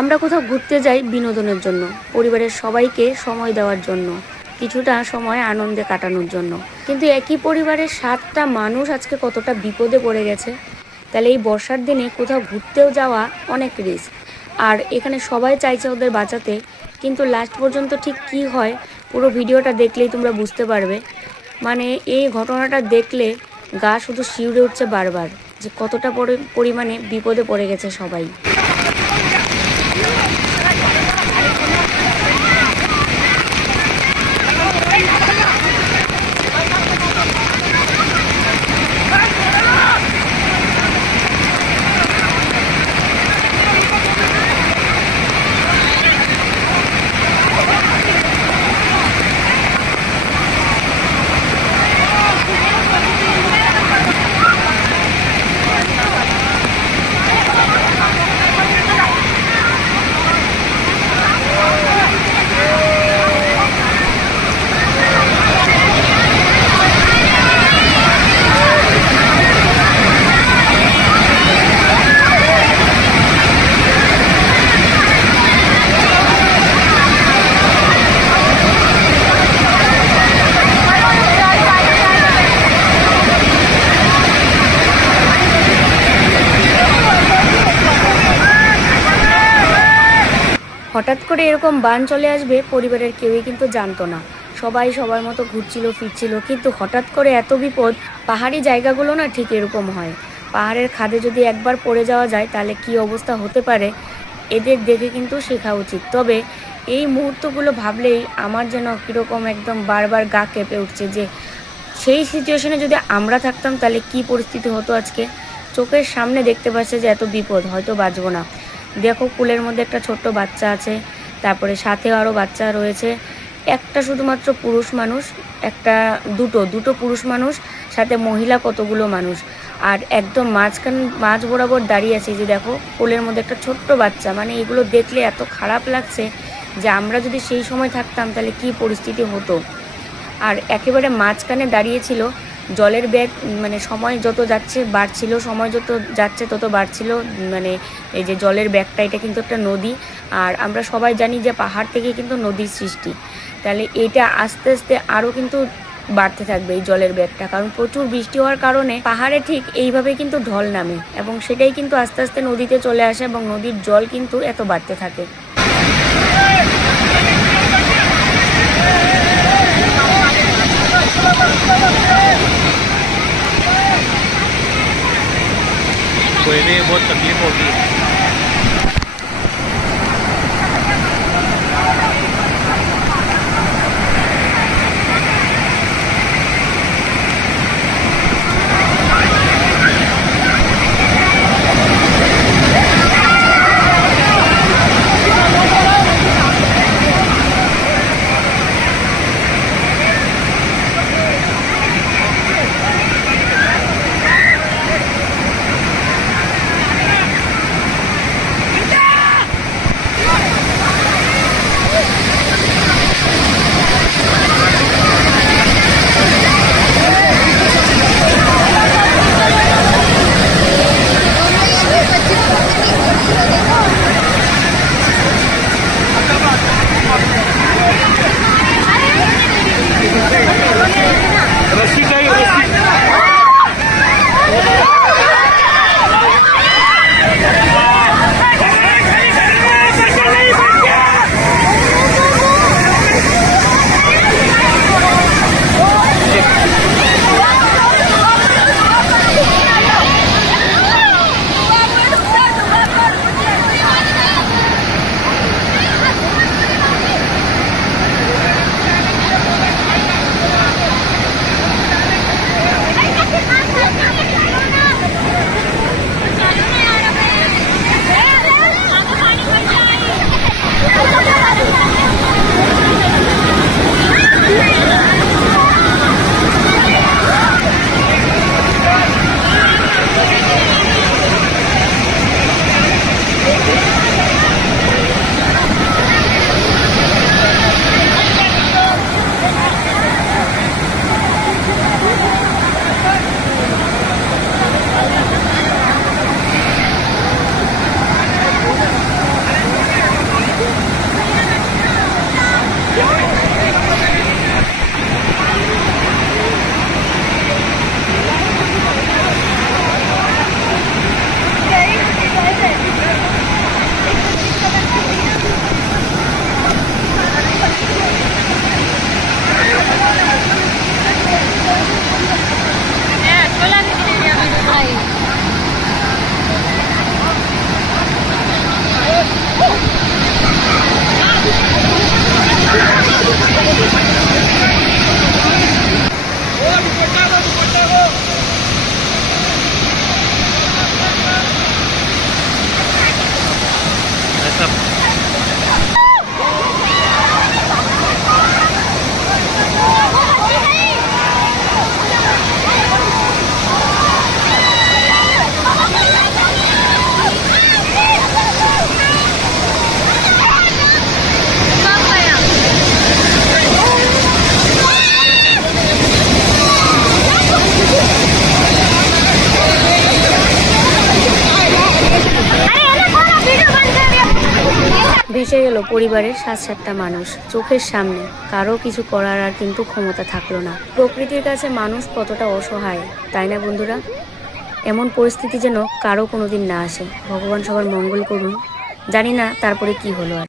আমরা কোথাও ঘুরতে যাই বিনোদনের জন্য, পরিবারের সবাইকে সময় দেওয়ার জন্য, কিছুটা সময় আনন্দে কাটানোর জন্য। কিন্তু একই পরিবারের 7টা মানুষ আজকে কতটা বিপদে পড়ে গেছে। তাহলে এই বর্ষার দিনে কোথাও ঘুরতেও যাওয়া অনেক রিস্ক। আর এখানে সবাই চাইছে ওদের বাঁচাতে, কিন্তু লাস্ট পর্যন্ত ঠিক কী হয় পুরো ভিডিওটা দেখলেই তোমরা বুঝতে পারবে। মানে এই ঘটনাটা দেখলে গা শুধু শিউরে উঠছে বারবার, যে কতটা পরিমাণে বিপদে পড়ে গেছে সবাই। হঠাৎ করে এরকম বান চলে আসবে পরিবারের কেউই কিন্তু জানতো না। সবাই সবার মতো ঘুরছিল ফিরছিল, কিন্তু হঠাৎ করে এত বিপদ। পাহাড়ি জায়গাগুলো না ঠিক এরকম হয়। পাহাড়ের খাদে যদি একবার পড়ে যাওয়া যায় তাহলে কি অবস্থা হতে পারে এদের দেখে কিন্তু শেখা উচিত। তবে এই মুহূর্তগুলো ভাবলেই আমার যেন কীরকম একদম বারবার গা কেঁপে উঠছে, যে সেই সিচুয়েশনে যদি আমরা থাকতাম তাহলে কি পরিস্থিতি হতো আজকে। চোখের সামনে দেখতে পাচ্ছে যে এত বিপদ, হয়তো বাঁচবো না। দেখো কুলের মধ্যে একটা ছোট্ট বাচ্চা আছে, তারপরে সাথেও আরও বাচ্চা রয়েছে। একটা শুধুমাত্র পুরুষ মানুষ, দুটো পুরুষ মানুষ, সাথে মহিলা কতগুলো মানুষ। আর একদম মাঝ বরাবর দাঁড়িয়ে আছে, যে দেখো কোলের মধ্যে একটা ছোট্ট বাচ্চা। মানে এগুলো দেখলে এত খারাপ লাগছে যে আমরা যদি সেই সময় থাকতাম তাহলে কি পরিস্থিতি হতো। আর একেবারে মাঝখানে দাঁড়িয়েছিল জলের ব্যাগ, মানে সময় যত যাচ্ছে বাড়ছিল, সময় যত যাচ্ছে তত বাড়ছিল। মানে এই যে জলের ব্যাগটা, এটা কিন্তু একটা নদী। আর আমরা সবাই জানি যে পাহাড় থেকে কিন্তু নদীর সৃষ্টি। তাহলে এটা আস্তে আস্তে আরও কিন্তু বাড়তে থাকবে এই জলের ব্যাগটা, কারণ প্রচুর বৃষ্টি হওয়ার কারণে পাহাড়ে ঠিক এইভাবে কিন্তু ঢল নামে, এবং সেটাই কিন্তু আস্তে আস্তে নদীতে চলে আসে, এবং নদীর জল কিন্তু এত বাড়তে থাকে। कोई भी बहुत तकलीफ होगी। ভেসে গেল পরিবারের 7-7টা মানুষ চোখের সামনে। কারো কিছু করার আর কিন্তু ক্ষমতা থাকলো না। প্রকৃতির কাছে মানুষ কতটা অসহায়, তাই না বন্ধুরা? এমন পরিস্থিতি যেন কারো কোনোদিন না আসে। ভগবান সবার মঙ্গল করুন। জানি না তারপরে কি হলো আর।